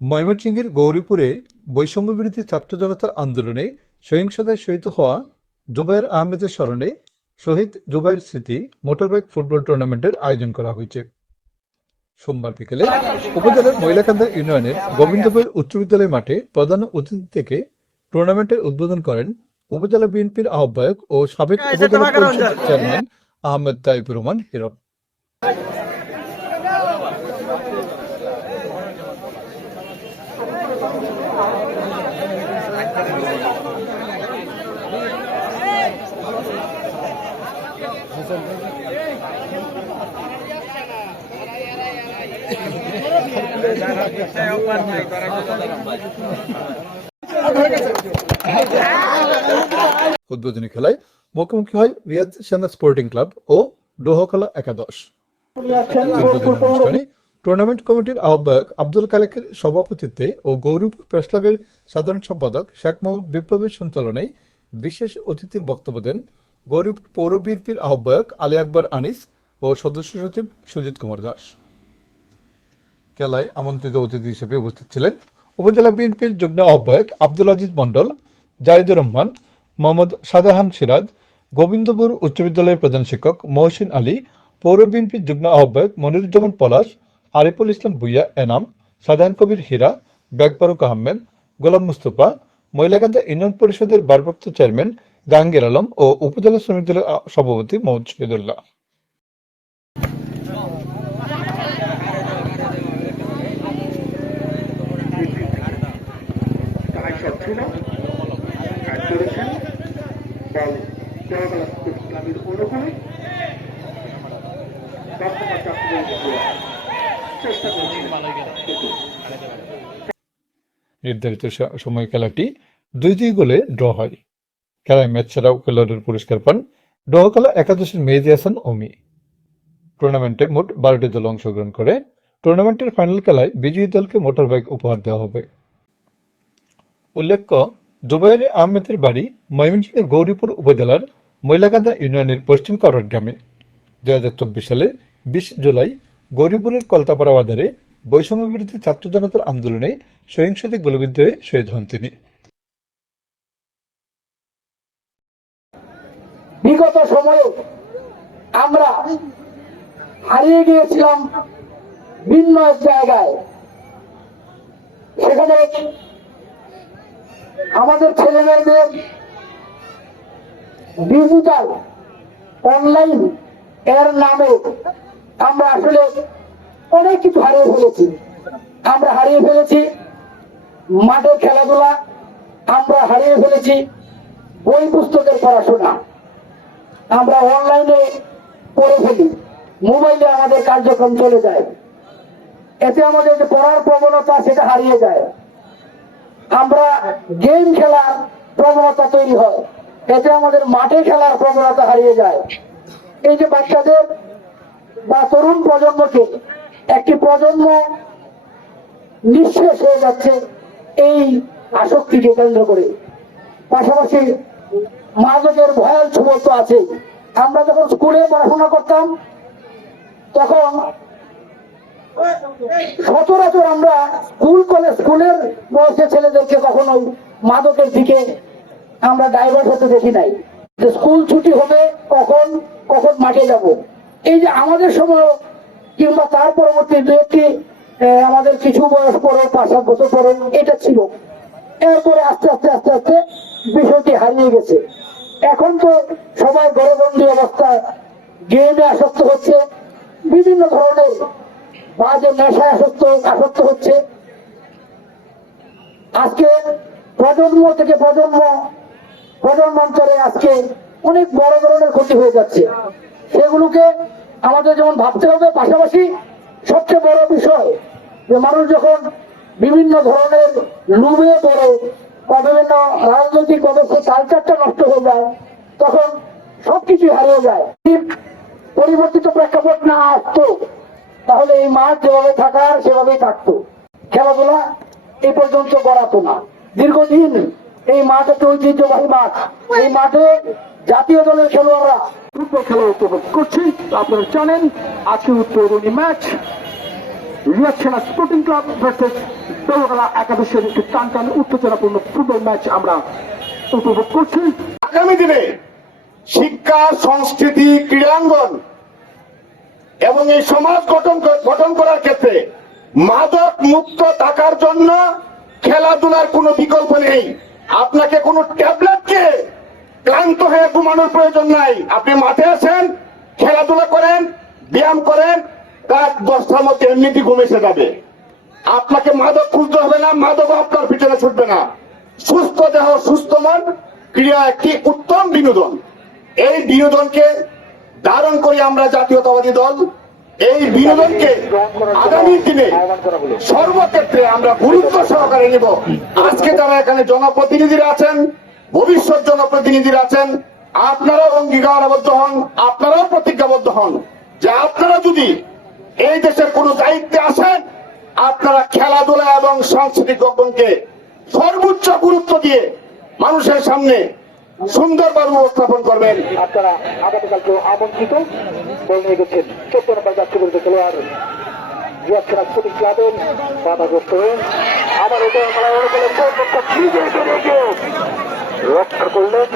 ময়মনসিংহের গৌরীপুরে বৈষম্য বিরোধী ছাত্র জনতার আন্দোলনে সহিংসতায় শহীদ হওয়া জুবাইর আহমেদের স্মরণে শহীদ জুবাইর স্মৃতি মোটরবাইক ফুটবল টুর্নামেন্টের আয়োজন করা হয়েছে। সোমবার বিকেলে উপজেলার মহিলাকান্দা ইউনিয়নের গোবিন্দপুর উচ্চ বিদ্যালয় মাঠে প্রধান অতিথি থেকে টুর্নামেন্টের উদ্বোধন করেন উপজেলা বিএনপির আহ্বায়ক ও সাবেক উপজেলা পরিষদ চেয়ারম্যান আহমেদ তাইবুর রহমান হিরণ। উদ্বোধনী খেলায় মুখোমুখি হয় রিয়াদ সেনা স্পোর্টিং ক্লাব ও ডোহকলা একাদশ। টুর্নামেন্ট কমিটির আহ্বায়ক আব্দুল কালেকের সভাপতিত্বে ও গৌরব প্রেস ক্লাবের সাধারণ সম্পাদক শেখ মোহাম্মদ বিপ্লবের সঞ্চালনে বিশেষ অতিথির বক্তব্য দেন গৌরব পৌর বিএনপির আহ্বায়ক আলী আকবর আনিস ও সদস্য সচিব সুজিত কুমার দাস। খেলায় আমন্ত্রিত অতিথি হিসেবে উপস্থিত ছিলেন উপজেলা বিএনপির যুগ্ম আহ্বায়ক আব্দুল আজিজ মন্ডল জাহিদুর রহমান, মোহাম্মদ সাদাহান সিরাজ, গোবিন্দপুর উচ্চ বিদ্যালয়ের প্রধান শিক্ষক মহসিন আলী, পৌর বিএনপির যুগ্ম আহ্বায়ক মনিরুজ্জামান পলাশ, আরিফুল ইসলাম ভুইয়া এনাম সাদাহান কবির হীরা ব্যাগবারুক আহমেদ, গোলাম মুস্তফা মহিলাকান্দা ইউনিয়ন পরিষদের ভারপ্রাপ্ত চেয়ারম্যান জাহাঙ্গীর আলম ও উপজেলা শ্রমিক দলের সভাপতি মোহাম্মদ শহীদুল্লাহ ছিল নির্ধারিত সময় খেলাটি দুই দুই গোলে ড্র হয়। খেলায় ম্যাচ ছাড়াও খেলোয়াড়ের পুরস্কার পান ড্র খেলা একাদশের মেহেদি হাসান ওমি। টুর্নামেন্টে মোট বারোটি দল অংশগ্রহণ করে। টুর্নামেন্টের ফাইনাল খেলায় বিজয়ী দলকে মোটর বাইক উপহার দেওয়া হবে। উল্লেখ্য, জুবাইর আহমেদের বাড়ি ময়মনসিংহের গৌরীপুর উপজেলার মহিলাকান্দা ইউনিয়নের পশ্চিম করট গ্রামে। দুই হাজার চব্বিশ সালের বিশ জুলাই গৌরীপুরের কলতাপাড়া বাজারে বৈষম্য বিরোধী ছাত্র জনতার আন্দোলনে সহিংসতে গুলিবিদ্ধ হয়ে শহীদ হন তিনি। বিগত সময়ে আমরা হারিয়ে গিয়েছিলাম ভিন্ন এক জায়গায়। সেখানে আমাদের ছেলেমেয়েদের ডিজিটাল অনলাইন এর নামে আমরা আসলে অনেক কিছু হারিয়ে ফেলেছি। আমরা হারিয়ে ফেলেছি মাঠে খেলাধুলা, আমরা হারিয়ে ফেলেছি বই পুস্তকের পড়াশোনা। আমরা অনলাইনে পড়ে ফেলি মোবাইলে আমাদের কার্যক্রম চলে যায়। এতে আমাদের যে পড়ার প্রবণতা সেটা হারিয়ে যায়। আমরা গেম খেলার প্রবণতা তৈরি হয়। এতে আমাদের মাঠে খেলার প্রবণতা হারিয়ে যায়। এই যে বাচ্চাদের বা তরুণ প্রজন্মকে একটি প্রজন্ম নিঃশেষ হয়ে যাচ্ছে, এই আসক্তিকে কেন্দ্র করে। পাশাপাশি মাদকের ভয়াল ছোবল আছে আমরা যখন স্কুলে পড়াশোনা করতাম, তখন সচরাচর আমরা স্কুল, কলেজ, স্কুলের বয়সে ছেলেদেরকে কখনোই মাদকের দিকে আমরা ডাইভার্ট হতে দেখি নাই। যে স্কুল ছুটি হবে কখন কখন মাঠে যাব। এই যে আমাদের সময় কিংবা তার পরবর্তী দু একটি আমাদের কিছু বয়স পরে, পাঁচ সাত বছর পরে এটা ছিল। এরপরে আস্তে আস্তে আস্তে আস্তে বিষয়টি হারিয়ে গেছে। এখন তো সবাই গড়বন্দি অবস্থায় গেমে আসক্ত হচ্ছে। বিভিন্ন ধরনের নেশায় আসক্ত আসক্ত হচ্ছে। আজকে প্রজন্ম থেকে প্রজন্ম প্রজন্মান্তরে আজকে অনেক বড় ধরনের ক্ষতি হয়ে যাচ্ছে। সেগুলোকে আমাদের যেমন ভাবতে হবে, পাশাপাশি সবচেয়ে বড় বিষয় যে মানুষ যখন বিভিন্ন ধরনের লুবে পড়ে বা বিভিন্ন রাজনৈতিক পদক্ষেপ কালচারটা নষ্ট হয়ে যায়, তখন সবকিছু হারিয়ে যায়। পরিবর্তিত প্রেক্ষাপট না আসতো। তাহলে এই মাঠ যেভাবে থাকার, সেভাবেই থাকতো। খেলাধুলা এই পর্যন্ত গড়াতো না। দীর্ঘদিন এই মাঠ একটা ঐতিহ্যবাহী মাঠ। এই মাঠে জাতীয় দলের খেলোয়াড়রা ফুটবল খেলা উপভোগ করছি। আপনারা জানেন আজকে উদ্বোধনী ম্যাচ রিয়াকশনা স্পোর্টিং ক্লাব ভার্সেস দৌড়ালা একাদশের একটি টান টান উত্তেজনাপূর্ণ ফুটবল ম্যাচ আমরা উপভোগ করছি। আগামী দিনে শিক্ষা, সংস্কৃতি, ক্রীড়াঙ্গন এবং এই সমাজ গঠন গঠন করার ক্ষেত্রে মাদক মুক্ত থাকার জন্য খেলাধুলার কোনো বিকল্প নেই। আপনাকে কোনো ট্যাবলেটকে ক্লান্ত হয়ে ঘুমানোর প্রয়োজন নাই। আপনি মাঠে আছেন, খেলাধুলা করেন, ব্যায়াম করেন, রাত দশটার মধ্যে এমনিতে ঘুম এসে যাবে। আপনাকে মাদক খুঁজতে হবে না মাদক আপনার পিছনে ছুটবে না। সুস্থ দেহ, সুস্থ মন ক্রীড়া একটি উত্তম বিনোদন। এই বিনোদনকে ধারণ করি আমরা জাতীয়তাবাদী দল। এই বিনোদনকে আগামী দিনে সর্বক্ষেত্রে আমরা গুরুত্ব সহকারে নিব। আজকে যারা এখানে জনপ্রতিনিধিরা আছেন, ভবিষ্যৎ জনপ্রতিনিধিরা আছেন, আপনারাও অঙ্গীকারাবদ্ধ হন, আপনারাও প্রতিজ্ঞাবদ্ধ হন যে আপনারা যদি এই দেশের কোন দায়িত্বে আসেন, আপনারা খেলাধুলা এবং সাংস্কৃতিক অঙ্গনকে সর্বোচ্চ গুরুত্ব দিয়ে মানুষের সামনে সুন্দরভাবে উপস্থাপন করবেন। আপনারা আগামীকালকে আমন্ত্রিত বল গেছেন। চোদ্দ নম্বর যাত্রীবৃন্দ খেলোয়াড় রিয়াকশনা স্পোর্টিং ক্লাবের বাধাগ্রস্ত হয়ে আবার এটা আমরা ওরা বলে রক্ষা করলেন।